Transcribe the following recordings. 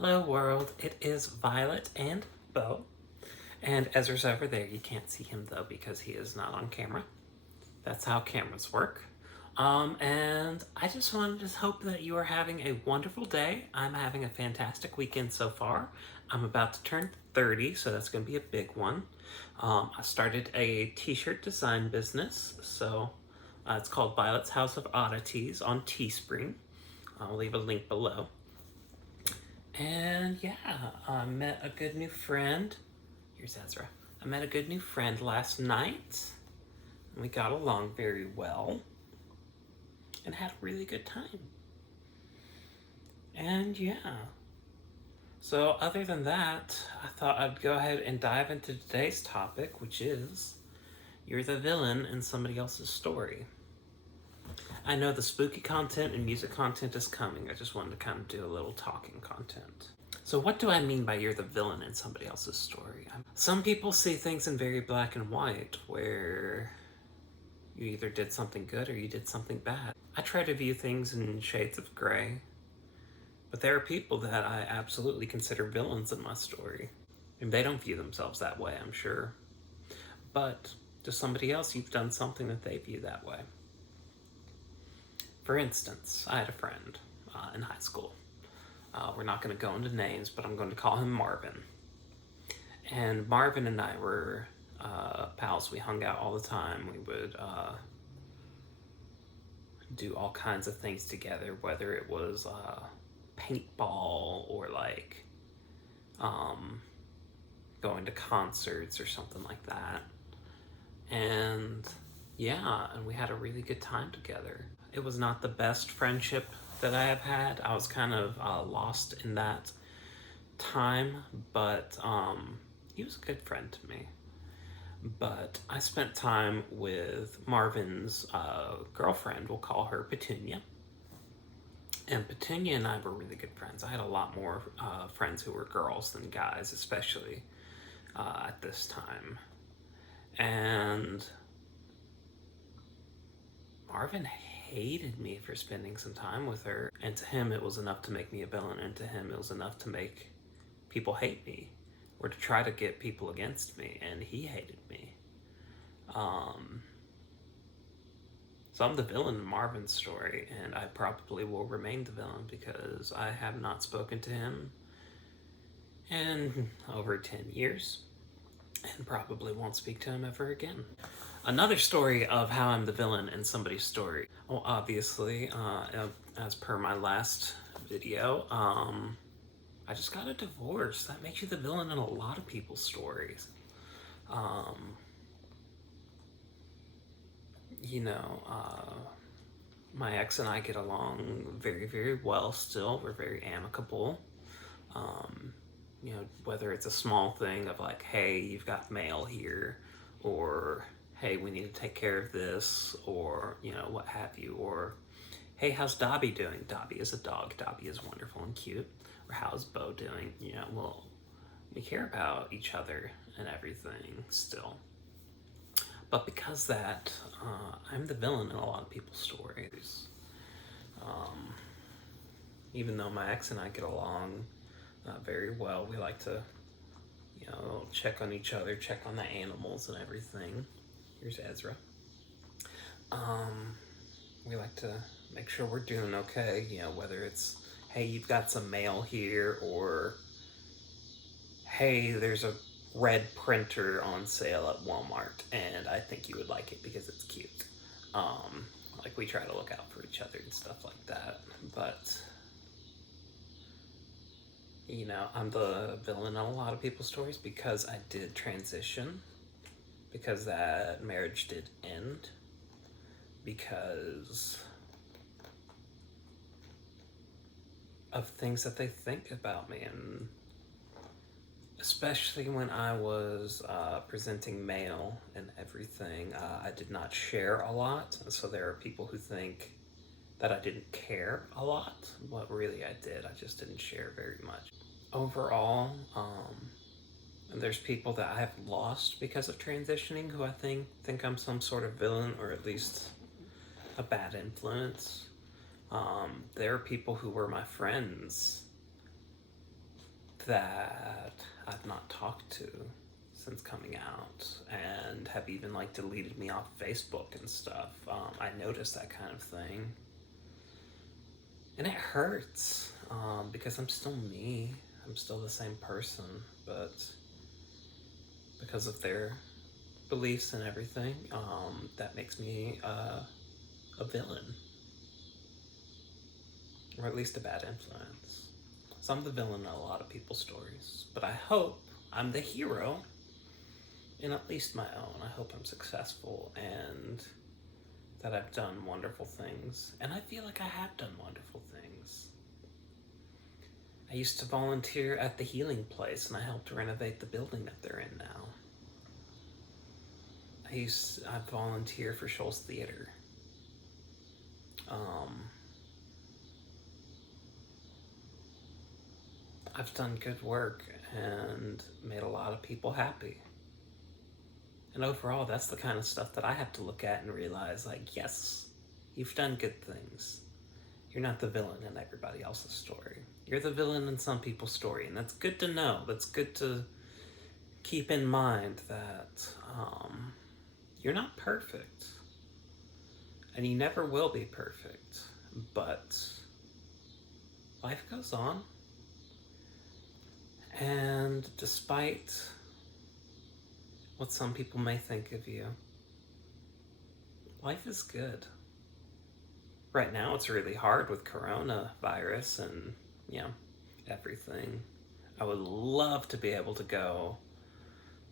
Hello world, it is Violet and Bo. And Ezra's over there. You can't see him though because he is not on camera. That's how cameras work. And I just wanted to hope that you are having a wonderful day. I'm having a fantastic weekend so far. I'm about to turn 30, so that's going to be a big one. I started a t-shirt design business, so it's called Violet's House of Oddities on Teespring. I'll leave a link below. And yeah, I met a good new friend. Here's Ezra. I met a good new friend last night. And we got along very well and had a really good time. And yeah. So, other than that, I thought I'd go ahead and dive into today's topic, which is you're the villain in somebody else's story. I know the spooky content and music content is coming. I just wanted to kind of do a little talking content. So what do I mean by you're the villain in somebody else's story? Some people see things in very black and white, where you either did something good or you did something bad. I try to view things in shades of gray, but there are people that I absolutely consider villains in my story. And they don't view themselves that way, I'm sure. But to somebody else, you've done something that they view that way. For instance, I had a friend in high school. We're not going to go into names, but I'm going to call him Marvin. And Marvin and I were pals. We hung out all the time. We would do all kinds of things together, whether it was paintball or like going to concerts or something like that. And yeah, and we had a really good time together. It was not the best friendship that I have had. I was kind of lost in that time, but he was a good friend to me. But I spent time with Marvin's girlfriend, we'll call her Petunia. And Petunia and I were really good friends. I had a lot more friends who were girls than guys, especially at this time. And Marvin hated me for spending some time with her. And to him, it was enough to make me a villain. And to him, it was enough to make people hate me or to try to get people against me. And he hated me. So I'm the villain in Marvin's story, and I probably will remain the villain because I have not spoken to him in over 10 years and probably won't speak to him ever again. Another story of how I'm the villain in somebody's story. Well, obviously, as per my last video, I just got a divorce. That makes you the villain in a lot of people's stories. My ex and I get along very, very well still. We're very amicable. Whether it's a small thing of like, hey, you've got mail here, or hey, we need to take care of this, or, what have you, or hey, how's Dobby doing? Dobby is a dog. Dobby is wonderful and cute. Or how's Bo doing? Well, we care about each other and everything still. But because that, I'm the villain in a lot of people's stories. Even though my ex and I get along very well, we like to, check on each other, check on the animals and everything. Here's Ezra. We like to make sure we're doing okay, whether it's, hey, you've got some mail here, or hey, there's a red printer on sale at Walmart and I think you would like it because it's cute. Like, we try to look out for each other and stuff like that. But I'm the villain in a lot of people's stories because I did transition, because that marriage did end, because of things that they think about me, and especially when I was presenting mail and everything, I did not share a lot. So there are people who think that I didn't care a lot, but really I did. I just didn't share very much. Overall, there's people that I have lost because of transitioning who I think I'm some sort of villain, or at least a bad influence. There are people who were my friends that I've not talked to since coming out and have even like deleted me off Facebook and stuff. I noticed that kind of thing. And it hurts because I'm still me. I'm still the same person, but because of their beliefs and everything, that makes me a villain. Or at least a bad influence. So I'm the villain in a lot of people's stories, but I hope I'm the hero in at least my own. I hope I'm successful and that I've done wonderful things. And I feel like I have done wonderful things. I used to volunteer at the Healing Place and I helped renovate the building that they're in now. I volunteer for Shoals Theater. I've done good work and made a lot of people happy. And overall, that's the kind of stuff that I have to look at and realize, like, yes, you've done good things. You're not the villain in everybody else's story. You're the villain in some people's story, and that's good to know. That's good to keep in mind that you're not perfect. And you never will be perfect. But life goes on. And despite what some people may think of you, life is good. Right now it's really hard with coronavirus and, everything. I would love to be able to go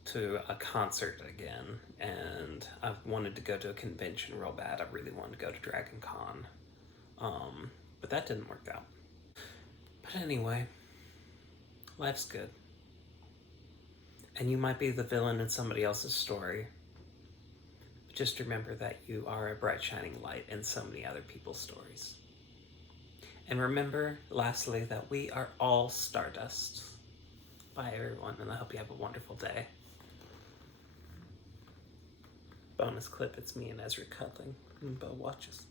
to a concert again, and I've wanted to go to a convention real bad. I really wanted to go to Dragon Con, but that didn't work out. But anyway, life's good. And you might be the villain in somebody else's story. But just remember that you are a bright shining light in so many other people's stories. And remember, lastly, that we are all stardust. Bye everyone, and I hope you have a wonderful day. Bonus clip, it's me and Ezra cuddling, and Bo watches.